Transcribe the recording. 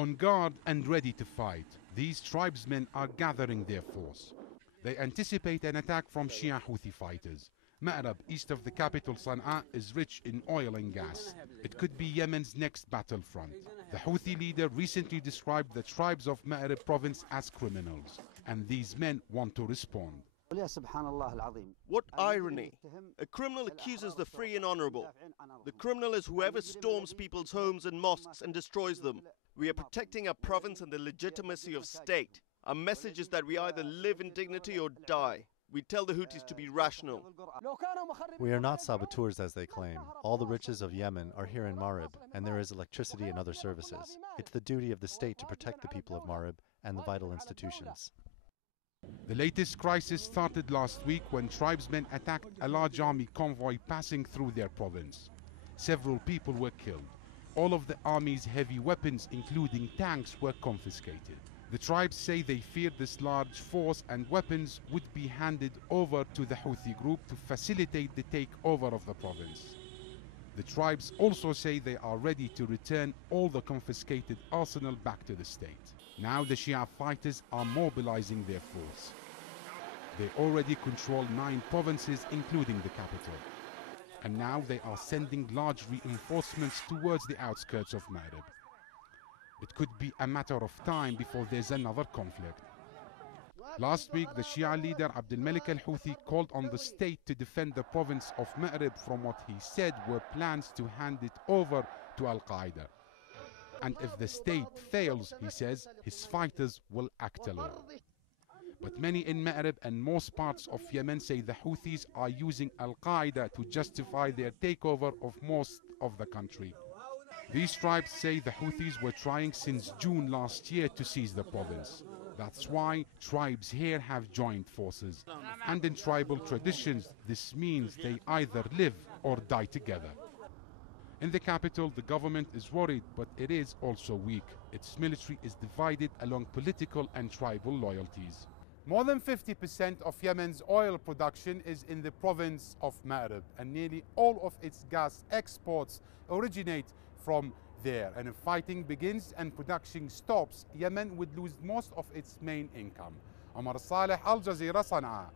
On guard and ready to fight, these tribesmen are gathering their force. They anticipate an attack from Shia Houthi fighters. Marib, east of the capital Sana'a, is rich in oil and gas. It could be Yemen's next battlefront. The Houthi leader recently described the tribes of Marib province as criminals, and these men want to respond. What irony! A criminal accuses the free and honorable. The criminal is whoever storms people's homes and mosques and destroys them. We are protecting our province and the legitimacy of state. Our message is that we either live in dignity or die. We tell the Houthis to be rational. We are not saboteurs as they claim. All the riches of Yemen are here in Marib, and there is electricity and other services. It's the duty of the state to protect the people of Marib and the vital institutions. The latest crisis started last week when tribesmen attacked a large army convoy passing through their province. Several people were killed. All of the army's heavy weapons, including tanks, were confiscated. The tribes say they feared this large force and weapons would be handed over to the Houthi group to facilitate the takeover of the province. The tribes also say they are ready to return all the confiscated arsenal back to the state. Now the Shia fighters are mobilizing their force. They already control 9 provinces, including the capital. And now they are sending large reinforcements towards the outskirts of Marib. It could be a matter of time before there's another conflict. Last week, the Shia leader Abdul Malik al-Houthi called on the state to defend the province of Marib from what he said were plans to hand it over to Al-Qaeda. And if the state fails, he says, his fighters will act alone. But many in Marib and most parts of Yemen say the Houthis are using Al-Qaeda to justify their takeover of most of the country. These tribes say the Houthis were trying since June last year to seize the province. That's why tribes here have joined forces. And in tribal traditions, this means they either live or die together. In the capital, the government is worried, but it is also weak. Its military is divided along political and tribal loyalties. More than 50% of Yemen's oil production is in the province of Marib, and nearly all of its gas exports originate from there. And if fighting begins and production stops, Yemen would lose most of its main income. Omar Saleh, Al Jazeera, Sana'a.